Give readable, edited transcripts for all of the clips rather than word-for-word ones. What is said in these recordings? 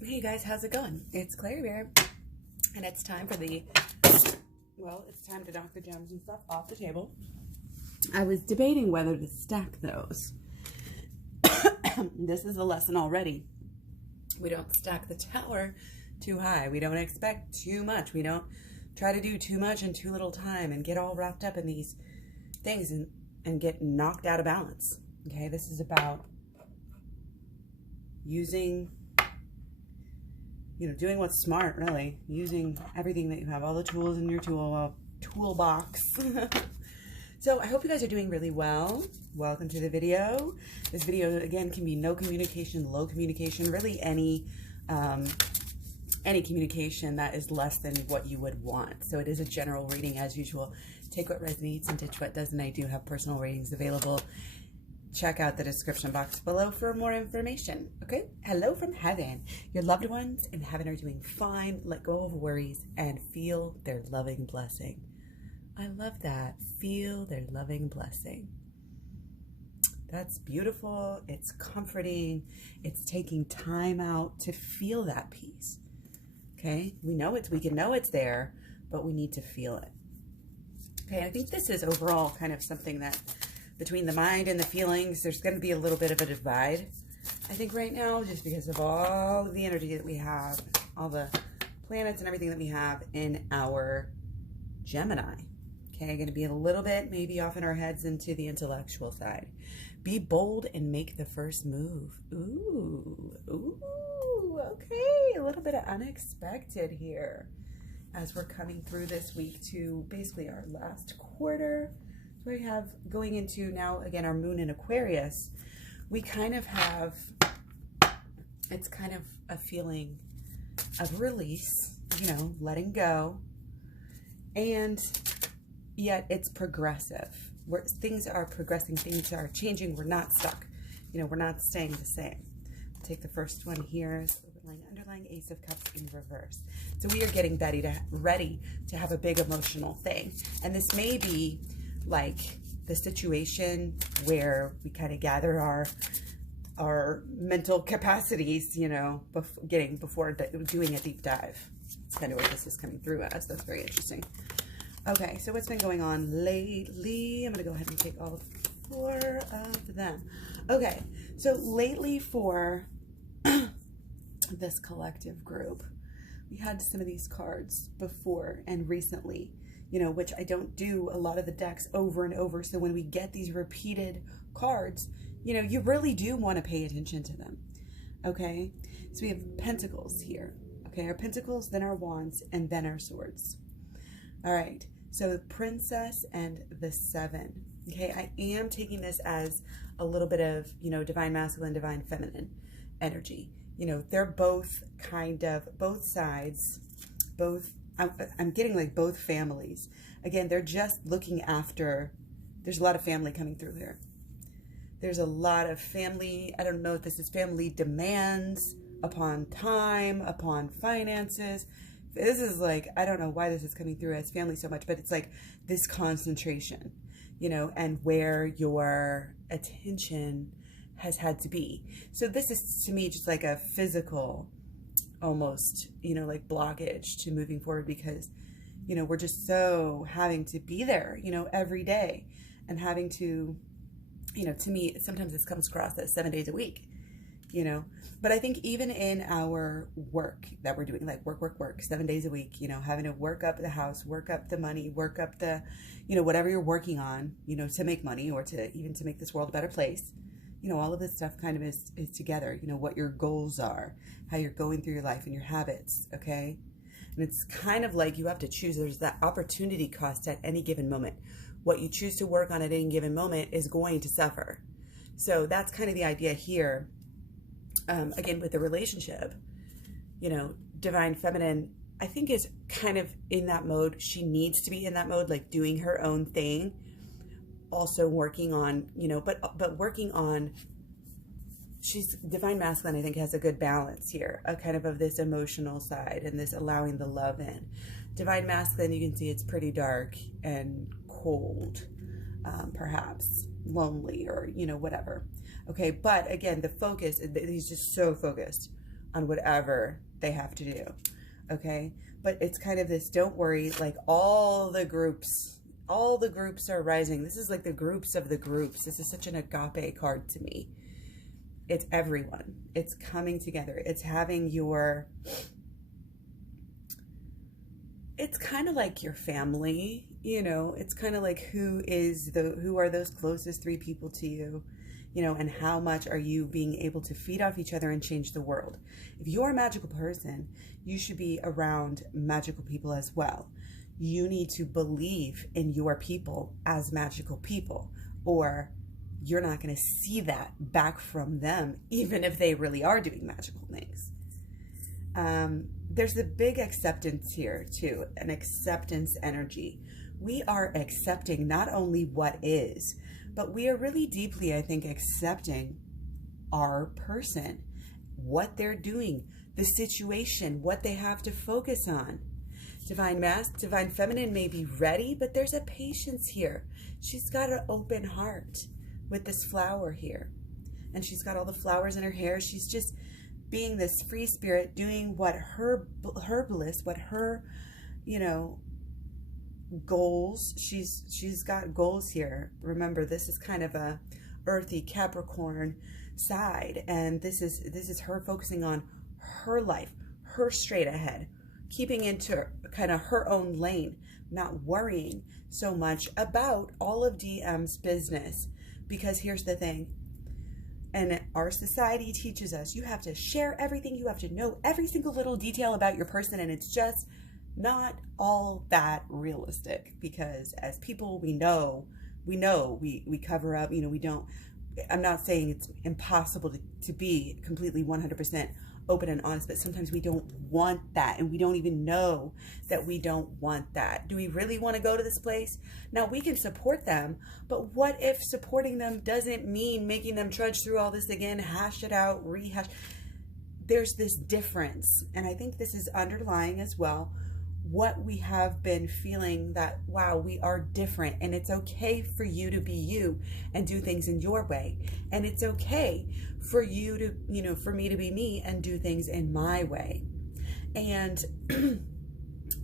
Hey guys, how's it going? It's Clary Bear, and it's time for it's time to knock the gems and stuff off the table. I was debating whether to stack those. This is a lesson already. We don't stack the tower too high. We don't expect too much. We don't try to do too much in too little time and get all wrapped up in these things and get knocked out of balance. Okay, this is about using, doing what's smart, really. Using everything that you have, all the tools in your toolbox. So I hope you guys are doing really well. Welcome to the video. This video, again, can be no communication, low communication, really any communication that is less than what you would want. So it is a general reading as usual. Take what resonates and ditch what doesn't. I do have personal readings available. Check out the description box below for more information. Okay? Hello from heaven. Your loved ones in heaven are doing fine. Let go of worries and feel their loving blessing. I love that. Feel their loving blessing. That's beautiful. It's comforting. It's taking time out to feel that peace. Okay? We can know it's there, but we need to feel it. Okay, I think this is overall kind of something that between the mind and the feelings, there's going to be a little bit of a divide, I think, right now, just because of all of the energy that we have, all the planets and everything that we have in our Gemini. Okay, going to be a little bit maybe off in our heads into the intellectual side. Be bold and make the first move. Ooh, okay, a little bit of unexpected here as we're coming through this week to basically our last quarter. So we have going into now, again, our moon in Aquarius. We kind of have, it's kind of a feeling of release, letting go. And yet it's progressive. Where things are progressing, things are changing. We're not stuck. We're not staying the same. Take the first one here. Underlying Ace of Cups in reverse. So we are getting ready to have a big emotional thing. And this may be like the situation where we kind of gather our mental capacities, before doing a deep dive. That's kind of what this is coming through as. That's very interesting. Okay, so what's been going on lately? I'm going to go ahead and take all four of them. Okay, so lately for this collective group, we had some of these cards before and recently, which I don't do a lot of the decks over and over. So when we get these repeated cards, you really do want to pay attention to them. Okay, so we have Pentacles here. Okay, our Pentacles, then our Wands, and then our Swords. All right, so the Princess and the Seven. Okay, I am taking this as a little bit of, divine masculine, divine feminine energy. They're both kind of, both sides, I'm getting like both families. Again, they're just looking after, there's a lot of family coming through here. There's a lot of family, I don't know if this is family demands upon time, upon finances. This is like, I don't know why this is coming through as family so much, but it's like this concentration, and where your attention has had to be. So this is, to me, just like a physical, almost, like blockage to moving forward because, we're just so having to be there, every day and having to, to me, sometimes this comes across as 7 days a week, but I think even in our work that we're doing, like work, 7 days a week, having to work up the house, work up the money, work up the, whatever you're working on, to make money or to make this world a better place. All of this stuff kind of is together, what your goals are, how you're going through your life and your habits, okay? And it's kind of like you have to choose. There's that opportunity cost at any given moment. What you choose to work on at any given moment is going to suffer. So that's kind of the idea here. Again, with the relationship, divine feminine, I think is kind of in that mode. She needs to be in that mode, like doing her own thing. Also working on, but working on, she's divine masculine, I think, has a good balance here, a kind of this emotional side and this allowing the love in. Divine masculine, you can see it's pretty dark and cold, perhaps lonely or, whatever. Okay, but again, the focus, he's just so focused on whatever they have to do. Okay. But it's kind of this, don't worry, like all the groups are rising. This is like the groups of the groups. This is such an agape card to me. It's everyone. It's coming together. It's having it's kind of like your family, you know, it's kind of like who are those closest 3 people to you, you know, and how much are you being able to feed off each other and change the world. If you're a magical person, you should be around magical people as well. You need to believe in your people as magical people, or you're not going to see that back from them, even if they really are doing magical things. There's a big acceptance here too, an acceptance energy. We are accepting not only what is, but we are really deeply, I think, accepting our person, what they're doing, the situation, what they have to focus on. Divine Feminine may be ready, but there's a patience here. She's got an open heart with this flower here. And she's got all the flowers in her hair. She's just being this free spirit, doing what her bliss, what her, you know, goals. She's got goals here. Remember, this is kind of a earthy Capricorn side, and this is her focusing on her life, her straight ahead, keeping into kind of her own lane, not worrying so much about all of DM's business. Because here's the thing, and our society teaches us, you have to share everything, you have to know every single little detail about your person, and it's just not all that realistic. Because as people, we cover up, you know, we don't, I'm not saying it's impossible to be completely 100% open and honest, but sometimes we don't want that, and we don't even know that we don't want that. Do we really want to go to this place? Now, we can support them, but what if supporting them doesn't mean making them trudge through all this again, hash it out, rehash? There's this difference, and I think this is underlying as well what we have been feeling, that wow, we are different, and it's okay for you to be you and do things in your way, and it's okay for you to, you know, for me to be me and do things in my way. And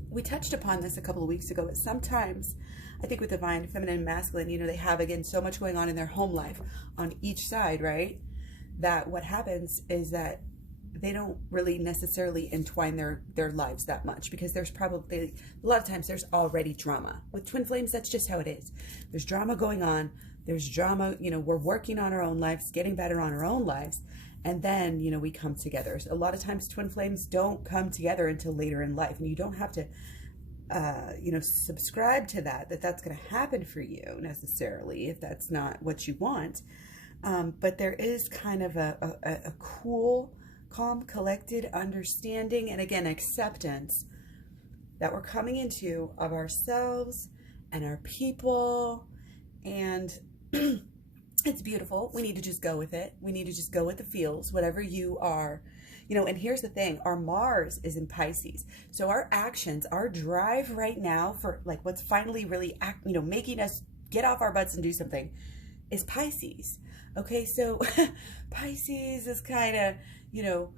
we touched upon this a couple of weeks ago, but sometimes I think with Divine Feminine and Masculine, you know, they have, again, so much going on in their home life on each side, right? That what happens is that they don't really necessarily entwine their lives that much, because there's probably, a lot of times there's already drama. With twin flames, that's just how it is. There's drama going on. There's drama, you know, we're working on our own lives, getting better on our own lives. And then, you know, we come together. So a lot of times twin flames don't come together until later in life. And you don't have to, you know, subscribe to that's going to happen for you necessarily, if that's not what you want. But there is kind of a cool, calm, collected understanding, and again, acceptance that we're coming into of ourselves and our people. And it's beautiful. We need to just go with it. We need to just go with the feels, whatever you are, you know. And here's the thing, our Mars is in Pisces. So our actions, our drive right now for like what's finally really, you know, making us get off our butts and do something is Pisces. Okay. So Pisces is kind of, you know,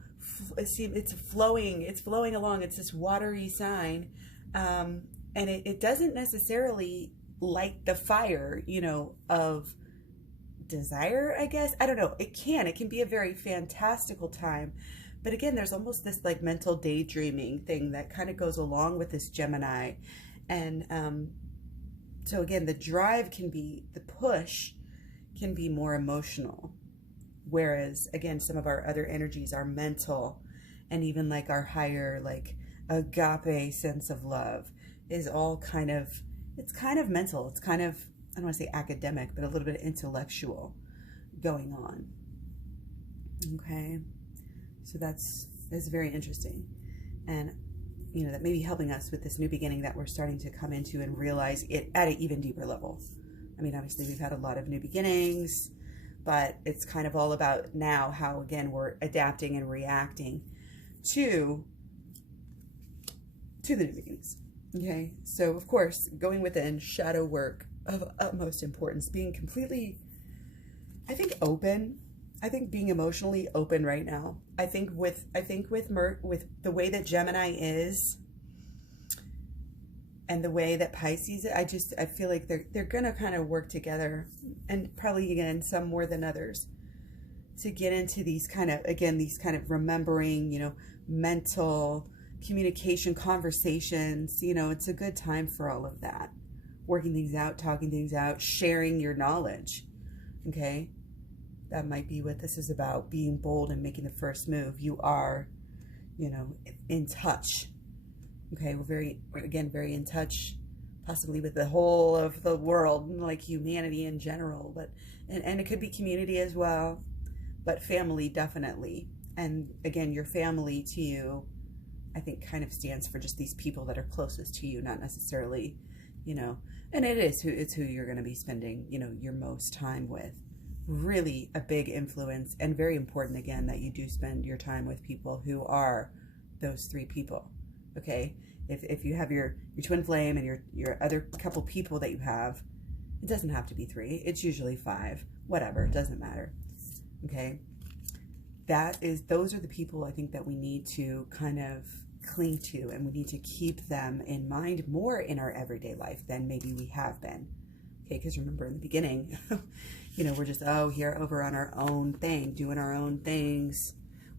it's flowing along. It's this watery sign. And it doesn't necessarily light the fire, you know, of desire, I guess. I don't know. It can be a very fantastical time. But again, there's almost this like mental daydreaming thing that kind of goes along with this Gemini. And so again, the drive can be, the push can be more emotional. Whereas, again, some of our other energies are mental, and even like our higher, like agape sense of love is all kind of, it's kind of mental. It's kind of, I don't want to say academic, but a little bit intellectual going on. Okay. So that's very interesting. And, you know, that may be helping us with this new beginning that we're starting to come into and realize it at an even deeper level. I mean, obviously we've had a lot of new beginnings, but it's kind of all about now how, again, we're adapting and reacting to the new beginnings. Okay, so of course, going within, shadow work of utmost importance, being completely, I think, open I think being emotionally open right now. I think with with the way that Gemini is and the way that Pisces is, I feel like they're gonna kind of work together, and probably again some more than others, to get into these kind of remembering, mental communication conversations. It's a good time for all of that. Working things out, talking things out, sharing your knowledge. Okay? That might be what this is about, being bold and making the first move. You are, in touch. Okay, very in touch, possibly with the whole of the world, like humanity in general, but and it could be community as well, but family definitely. And again, your family to you, I think, kind of stands for just these people that are closest to you, not necessarily, and it's who you're going to be spending, your most time with. Really a big influence, and very important again that you do spend your time with people who are those three people. Okay, if you have your twin flame and your other couple people that you have, it doesn't have to be 3. It's usually 5. Whatever, it doesn't matter. Okay, those are the people I think that we need to kind of cling to, and we need to keep them in mind more in our everyday life than maybe we have been. Okay, because remember in the beginning, we're just here over on our own thing, doing our own things,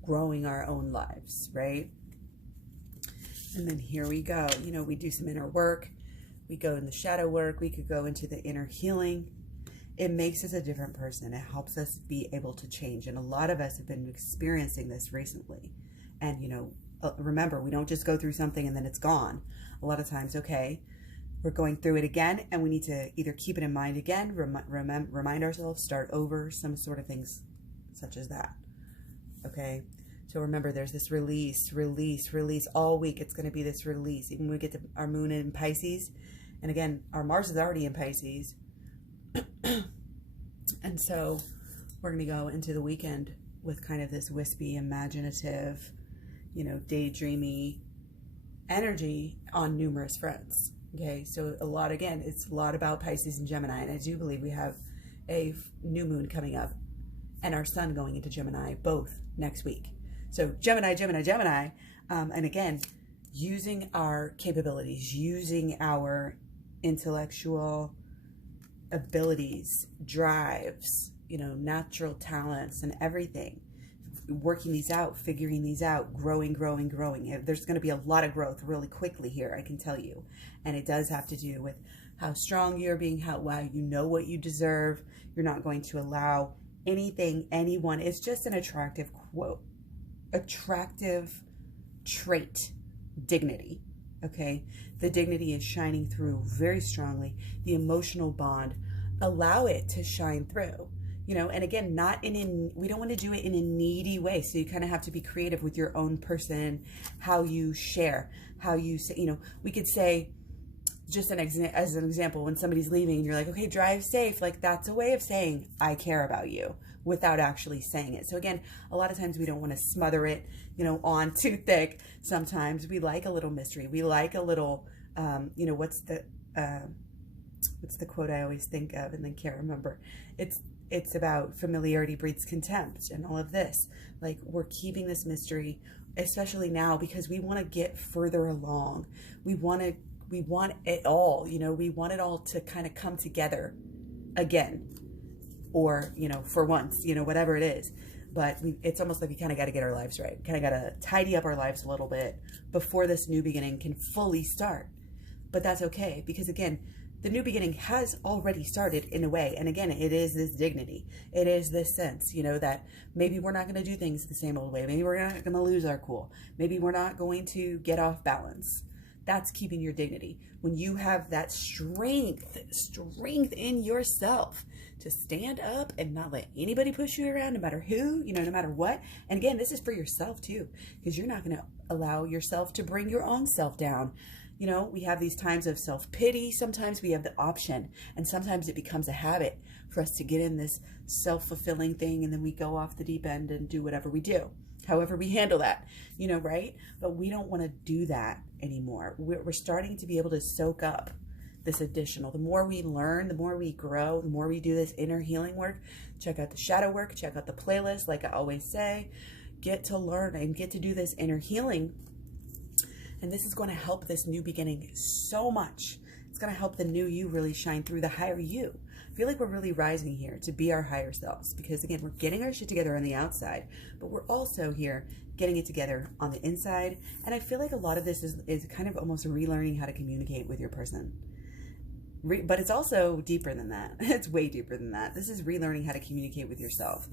growing our own lives, right? And then here we go. We do some inner work. We go in the shadow work. We could go into the inner healing. It makes us a different person. It helps us be able to change. And a lot of us have been experiencing this recently. And, remember, we don't just go through something and then it's gone. A lot of times, okay, we're going through it again, and we need to either keep it in mind again, remind ourselves, start over, some sort of things such as that. Okay? So remember, there's this release all week. It's going to be this release. Even when we get to our moon in Pisces, and again, our Mars is already in Pisces. And so we're going to go into the weekend with kind of this wispy, imaginative, daydreamy energy on numerous fronts. Okay, so it's a lot about Pisces and Gemini, and I do believe we have a new moon coming up and our sun going into Gemini both next week. So Gemini, and again, using our capabilities, using our intellectual abilities, drives, natural talents and everything, working these out, figuring these out, growing. There's going to be a lot of growth really quickly here, I can tell you. And it does have to do with how strong you're being, how you know what you deserve. You're not going to allow anyone. It's just an attractive trait, dignity. Okay, the dignity is shining through very strongly. The emotional bond, allow it to shine through. And again, we don't want to do it in a needy way. So you kind of have to be creative with your own person, how you share, how you say, we could say, just as an example, when somebody's leaving and you're like, okay, drive safe. Like, that's a way of saying, I care about you, without actually saying it. So again, a lot of times we don't want to smother it, on too thick. Sometimes we like a little mystery. We like a little, what's the quote I always think of and then can't remember. It's about familiarity breeds contempt and all of this. Like, we're keeping this mystery, especially now, because we want to get further along. We want it all, we want it all to kind of come together again, or, for once, whatever it is. But it's almost like we kind of got to get our lives right. Kind of got to tidy up our lives a little bit before this new beginning can fully start. But that's okay, because again, the new beginning has already started in a way. And again, it is this dignity. It is this sense, that maybe we're not going to do things the same old way. Maybe we're not going to lose our cool. Maybe we're not going to get off balance. That's keeping your dignity. When you have that strength in yourself to stand up and not let anybody push you around, no matter who, no matter what. And again, this is for yourself too, because you're not going to allow yourself to bring your own self down. We have these times of self-pity. Sometimes we have the option, and sometimes it becomes a habit for us to get in this self-fulfilling thing, and then we go off the deep end and do whatever we do, however we handle that, right? But we don't want to do that anymore. We're starting to be able to soak up this additional. The more we learn, the more we grow, the more we do this inner healing work. Check out the shadow work, check out the playlist. Like I always say, get to learn and get to do this inner healing. And this is going to help this new beginning so much. It's going to help the new you really shine through, the higher you. I feel like we're really rising here to be our higher selves, because again, we're getting our shit together on the outside, but we're also here getting it together on the inside. And I feel like a lot of this is kind of almost relearning how to communicate with your person. But it's also deeper than that. It's way deeper than that. This is relearning how to communicate with yourself.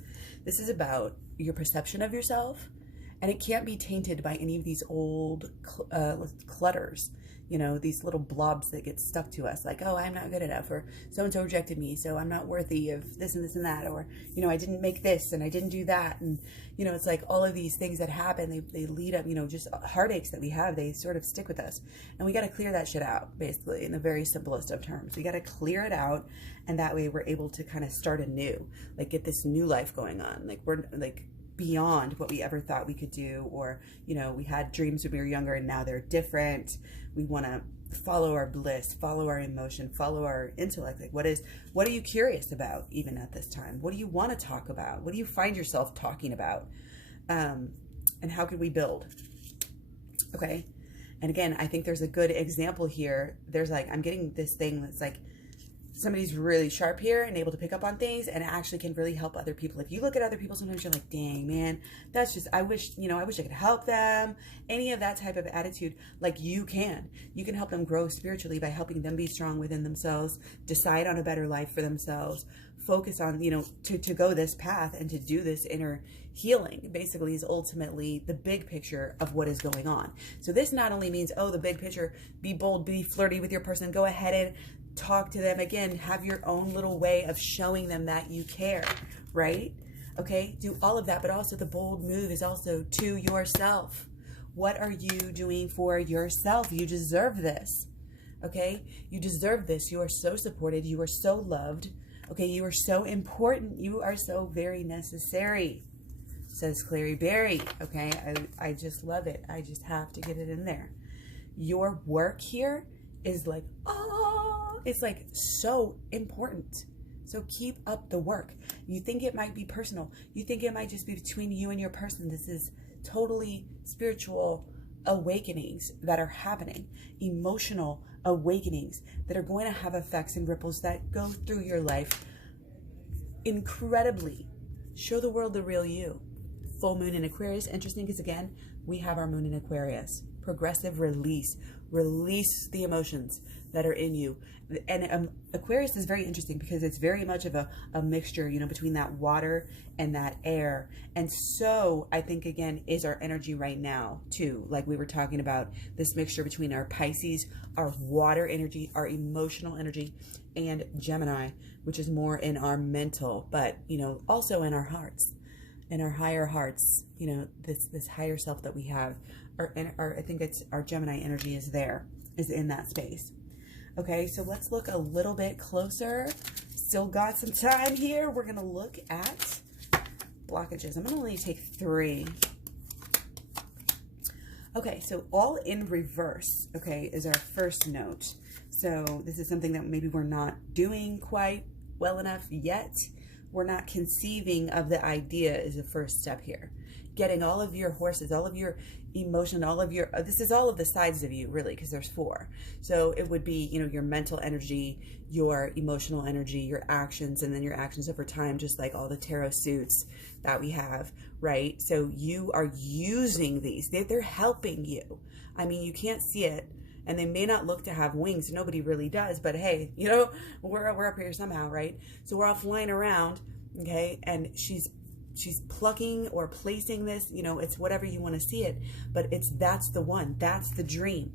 This is about your perception of yourself, and it can't be tainted by any of these old clutters, you know, these little blobs that get stuck to us, like, oh, I'm not good enough, or so-and-so rejected me, so I'm not worthy of this and this and that, or, you know, I didn't make this and I didn't do that. And, you know, it's like all of these things that happen, they lead up, you know, just heartaches that we have, they sort of stick with us. And we got to clear that shit out, basically, in the very simplest of terms. We got to clear it out, and that way we're able to kind of start anew, like get this new life going on. Like we're like beyond what we ever thought we could do, or, you know, we had dreams when we were younger and now they're different. We want to follow our bliss, follow our emotion, follow our intellect. Like what are you curious about even at this time? What do you want to talk about? What do you find yourself talking about? And how can we build? Okay. And again, I think there's a good example here. There's like, I'm getting this thing that's like, somebody's really sharp here and able to pick up on things and actually can really help other people. If you look at other people, sometimes you're like, dang, man, that's just, I wish I could help them. Any of that type of attitude, like you can help them grow spiritually by helping them be strong within themselves, decide on a better life for themselves, focus on, you know, to go this path and to do this inner healing basically is ultimately the big picture of what is going on. So this not only means, oh, the big picture, be bold, be flirty with your person, go ahead and talk to them. Again, have your own little way of showing them that you care, right? Okay, do all of that, but also the bold move is also to yourself. What are you doing for yourself? You deserve this, okay? You deserve this. You are so supported. You are so loved, okay? You are so important. You are so very necessary, says Clary Berry, okay? I just love it. I just have to get it in there. Your work here is like, it's like so important. So keep up the work. You think it might be personal. You think it might just be between you and your person. This is totally spiritual awakenings that are happening, emotional awakenings that are going to have effects and ripples that go through your life incredibly. Show the world the real you. Full moon in Aquarius, interesting because again, we have our moon in Aquarius. Progressive release. Release the emotions that are in you. And Aquarius is very interesting because it's very much of a mixture, you know, between that water and that air. And so I think, again, is our energy right now, too. Like we were talking about this mixture between our Pisces, our water energy, our emotional energy, and Gemini, which is more in our mental, but, you know, also in our hearts. In our higher hearts, you know, this higher self that we have, I think it's our Gemini energy is in that space. Okay, so let's look a little bit closer. Still got some time here. We're going to look at blockages. I'm going to only take 3. Okay, so all in reverse, okay, is our first note. So this is something that maybe we're not doing quite well enough yet. We're not conceiving of the idea is the first step here. Getting all of your horses, all of your emotion, all of your, this is all of the sides of you really, because there's 4. So it would be, you know, your mental energy, your emotional energy, your actions, and then your actions over time, just like all the tarot suits that we have, right? So you are using these, they're helping you. I mean, you can't see it, and they may not look to have wings. Nobody really does, but hey, you know, we're up here somehow, right? So we're all flying around, okay? And she's plucking or placing this, you know, it's whatever you want to see it, but that's the one, that's the dream.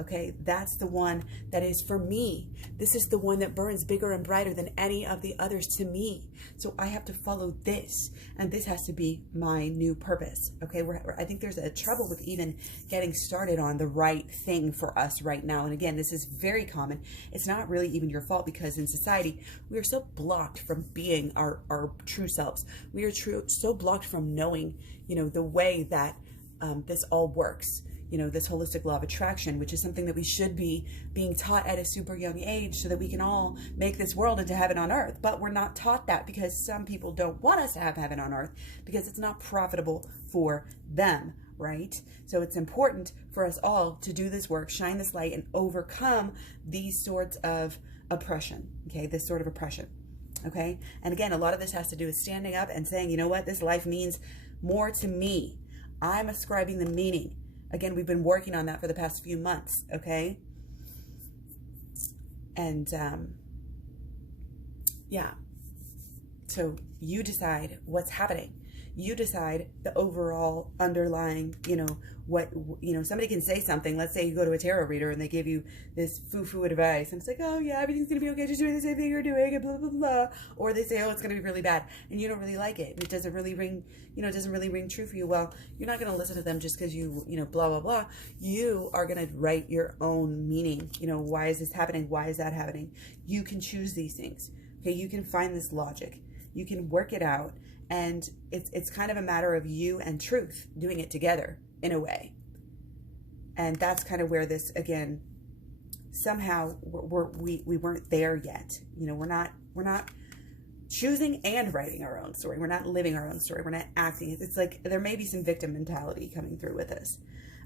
Okay, that's the one that is for me. This is the one that burns bigger and brighter than any of the others to me. So I have to follow this, and this has to be my new purpose. Okay, I think there's a trouble with even getting started on the right thing for us right now. And again, this is very common. It's not really even your fault, because in society, we are so blocked from being our true selves. We are so blocked from knowing, you know, the way that this all works. this holistic law of attraction, which is something that we should be being taught at a super young age so that we can all make this world into heaven on earth. But we're not taught that because some people don't want us to have heaven on earth because it's not profitable for them, right? So it's important for us all to do this work, shine this light, and overcome these sorts of oppression, okay? This sort of oppression, okay? And again, a lot of this has to do with standing up and saying, you know what, this life means more to me. I'm ascribing the meaning. Again, we've been working on that for the past few months, okay? And yeah, so you decide what's happening. You decide the overall underlying, somebody can say something. Let's say you go to a tarot reader and they give you this foo-foo advice. And it's like, oh yeah, everything's going to be okay. Just doing the same thing you're doing and blah, blah, blah. Or they say, oh, it's going to be really bad. And you don't really like it. And it doesn't really ring, true for you. Well, you're not going to listen to them just because you blah, blah, blah. You are going to write your own meaning. Why is this happening? Why is that happening? You can choose these things. Okay. You can find this logic. You can work it out. And it's kind of a matter of you and truth doing it together in a way. And that's kind of where this, again, somehow we weren't there yet. We're not choosing and writing our own story. We're not living our own story. We're not acting. It's like there may be some victim mentality coming through with this.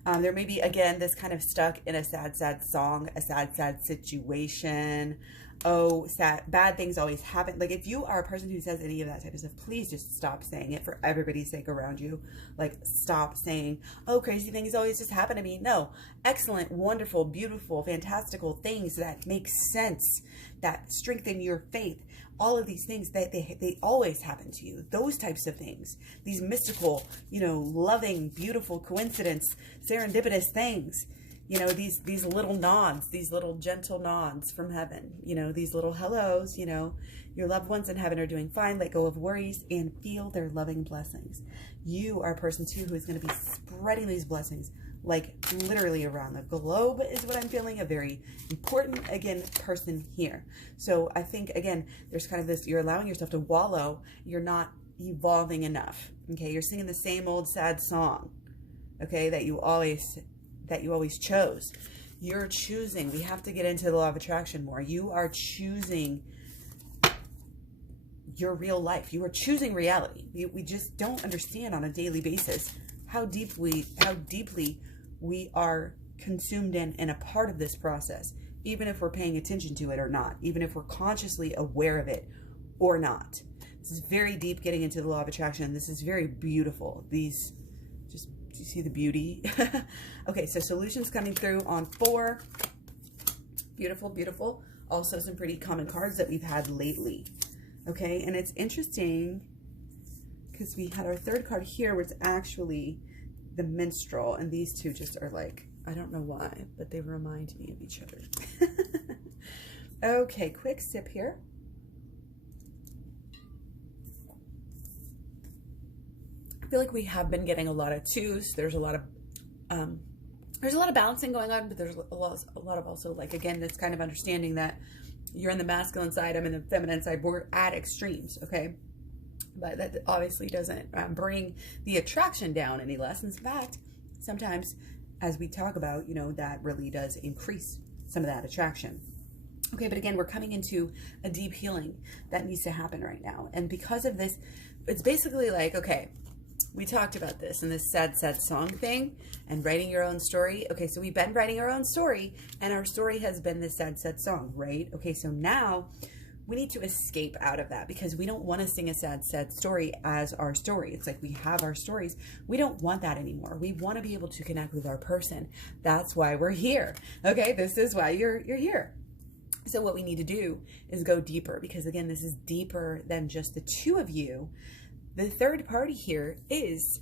There may be, again, this kind of stuck in a sad, sad song, a sad, sad situation. Oh, sad, bad things always happen. Like, if you are a person who says any of that type of stuff, please just stop saying it for everybody's sake around you. Like, stop saying, oh, crazy things always just happen to me. No, excellent, wonderful, beautiful, fantastical things that make sense, that strengthen your faith. All of these things that they always happen to you. Those types of things, these mystical, loving, beautiful coincidence, serendipitous things. These little nods, these little gentle nods from heaven, these little hellos, your loved ones in heaven are doing fine. Let go of worries and feel their loving blessings. You are a person too who is going to be spreading these blessings like literally around the globe is what I'm feeling. A very important, again, person here. So I think, again, there's kind of this, you're allowing yourself to wallow. You're not evolving enough. Okay. You're singing the same old sad song. Okay. That you always chose. You're choosing. We have to get into the law of attraction more. You are choosing your real life. You are choosing reality. We just don't understand on a daily basis how deeply we are consumed in and a part of this process, even if we're paying attention to it or not, even if we're consciously aware of it or not. This is very deep, getting into the law of attraction. This is very beautiful. Do you see the beauty? Okay, so solutions coming through on 4. Beautiful, beautiful. Also some pretty common cards that we've had lately. Okay, and it's interesting because we had our 3rd card here, where it's actually the minstrel, and these two just are like, I don't know why, but they remind me of each other. Okay, quick sip here. I feel like we have been getting a lot of 2s. There's a lot of balancing going on, but there's a lot of also, like, again, this kind of understanding that you're in the masculine side, I'm in the feminine side. We're at extremes, okay? But that obviously doesn't bring the attraction down any less. In fact, sometimes, as we talk about, that really does increase some of that attraction. Okay, but again, we're coming into a deep healing that needs to happen right now. And because of this, it's basically like, okay, we talked about this and this sad, sad song thing and writing your own story. Okay, so we've been writing our own story, and our story has been this sad, sad song, right? Okay, so now we need to escape out of that, because we don't want to sing a sad, sad story as our story. It's like we have our stories. We don't want that anymore. We want to be able to connect with our person. That's why we're here. Okay, this is why you're here. So what we need to do is go deeper, because again, this is deeper than just the 2 of you. The 3rd party here is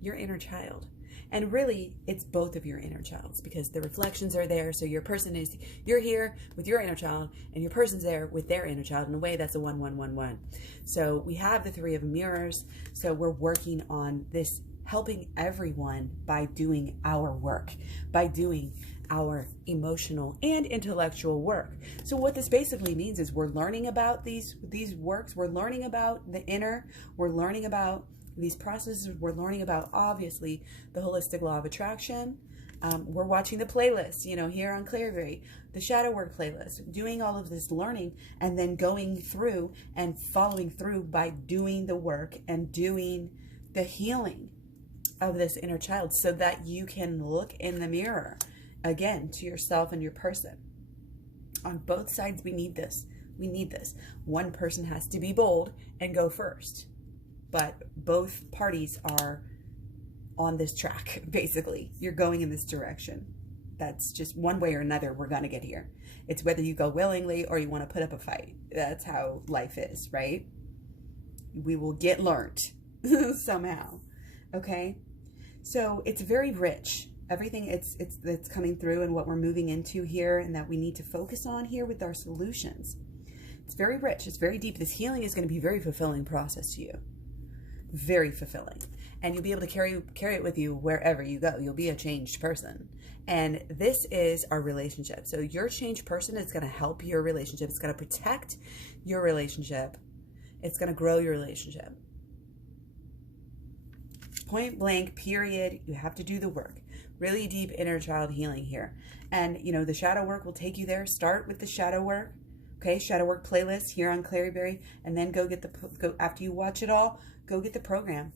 your inner child. And really, it's both of your inner childs, because the reflections are there. So your person is, you're here with your inner child, and your person's there with their inner child. In a way, that's a 1, 1, 1, 1. So we have the 3 of mirrors. So we're working on this, helping everyone by doing our work, by doing our emotional and intellectual work. So what this basically means is we're learning about these works. We're learning about the inner. We're learning about These processes we're learning about, obviously, the holistic law of attraction. We're watching the playlist, here on Clairberry, the shadow work playlist, doing all of this learning and then going through and following through by doing the work and doing the healing of this inner child so that you can look in the mirror again to yourself and your person. On both sides, we need this. We need this. One person has to be bold and go first, but both parties are on this track. Basically, you're going in this direction. That's just one way or another we're going to get here. It's whether you go willingly or you want to put up a fight. That's how life is, right? We will get learned somehow. Okay, so it's very rich. Everything that's coming through and what we're moving into here and that we need to focus on here with our solutions. It's very rich. It's very deep. This healing is going to be a very fulfilling process to you. Very fulfilling. And you'll be able to carry it with you wherever you go. You'll be a changed person. And this is our relationship. So your changed person is going to help your relationship. It's going to protect your relationship. It's going to grow your relationship. Point blank, period. You have to do the work. Really deep inner child healing here. And, the shadow work will take you there. Start with the shadow work. Okay, shadow work playlist here on Clairberry. And then go after you watch it all, go get the program.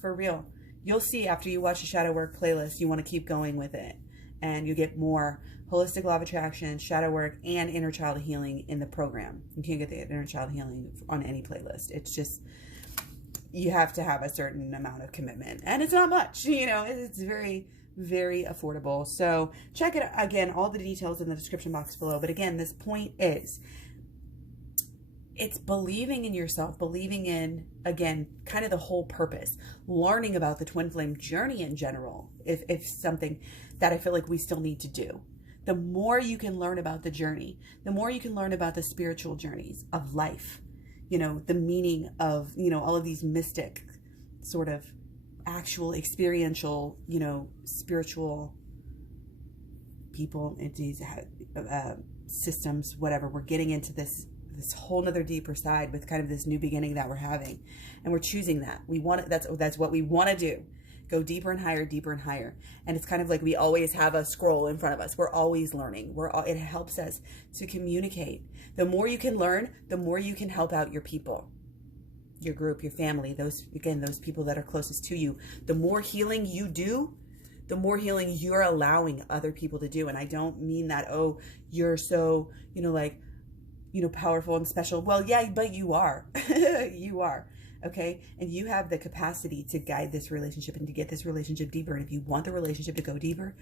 For real. You'll see after you watch the shadow work playlist, you want to keep going with it. And you get more holistic law of attraction, shadow work, and inner child healing in the program. You can't get the inner child healing on any playlist. It's just, you have to have a certain amount of commitment. And it's not much, it's very, very affordable. So check it out. Again, all the details in the description box below. But again, this point is, it's believing in yourself, believing in, again, kind of the whole purpose, learning about the twin flame journey in general, if something that I feel like we still need to do. The more you can learn about the journey, the more you can learn about the spiritual journeys of life, the meaning of, all of these mystic sort of actual experiential, spiritual people, entities, systems, whatever. We're getting into this whole nother deeper side with kind of this new beginning that we're having, and we're choosing that. We want it. That's what we want to do. Go deeper and higher, deeper and higher. And it's kind of like we always have a scroll in front of us. We're always learning. It helps us to communicate. The more you can learn, the more you can help out your people, your group, your family, those people that are closest to you. The more healing you do, the more healing you're allowing other people to do. And I don't mean that, oh, you're so, powerful and special. Well, yeah, but you are. You are. Okay. And you have the capacity to guide this relationship and to get this relationship deeper. And if you want the relationship to go deeper,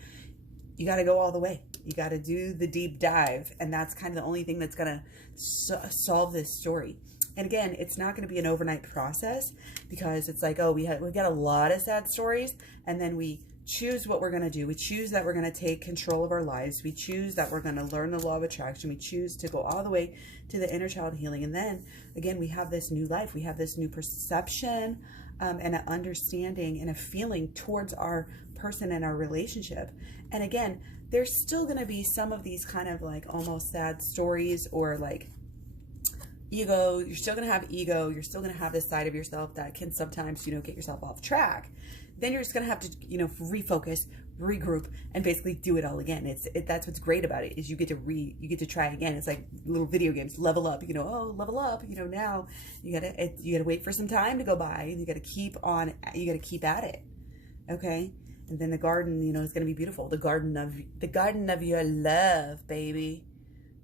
you got to go all the way. You got to do the deep dive. And that's kind of the only thing that's going to solve this story. And again, it's not going to be an overnight process, because it's like, oh, we've got a lot of sad stories, and then we choose what we're going to do. We choose that we're going to take control of our lives. We choose that we're going to learn the law of attraction. We choose to go all the way to the inner child healing. And then again, we have this new life. We have this new perception and an understanding and a feeling towards our person and our relationship. And again, there's still going to be some of these kind of like almost sad stories, or like ego. You're still going to have ego. You're still going to have this side of yourself that can sometimes, get yourself off track. Then you're just going to have to, refocus, regroup, and basically do it all again. That's what's great about it, is you get to try again. It's like little video games, level up, level up, now you gotta wait for some time to go by. You got to keep at it. Okay. And then the garden, is going to be beautiful. The garden of your love, baby.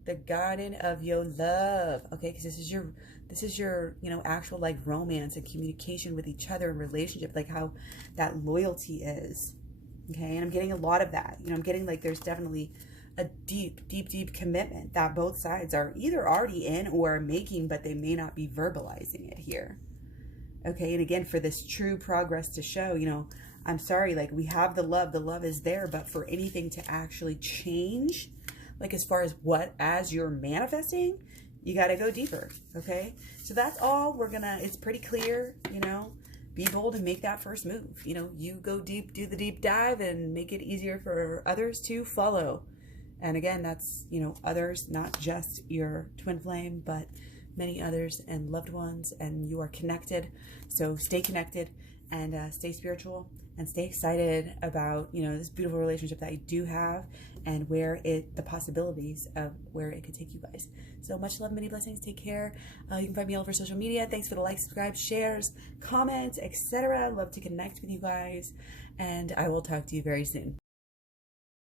The garden of your love. Okay. Because this is your, actual like romance and communication with each other and relationship, like how that loyalty is. Okay. And I'm getting a lot of that. I'm getting like there's definitely a deep, deep, deep commitment that both sides are either already in or are making, but they may not be verbalizing it here. Okay. And again, for this true progress to show, I'm sorry, like we have the love is there, but for anything to actually change, like as far as you're manifesting, you got to go deeper. Okay. So that's all it's pretty clear, be bold and make that first move. You go deep, do the deep dive, and make it easier for others to follow. And again, that's, others, not just your twin flame, but many others and loved ones, and you are connected. So stay connected and stay spiritual and stay excited about, you know, this beautiful relationship that I do have and the possibilities of where it could take you guys. So much love, many blessings. Take care. You can find me all over social media. Thanks for the likes, subscribe, shares, comments, etc. Love to connect with you guys, and I will talk to you very soon.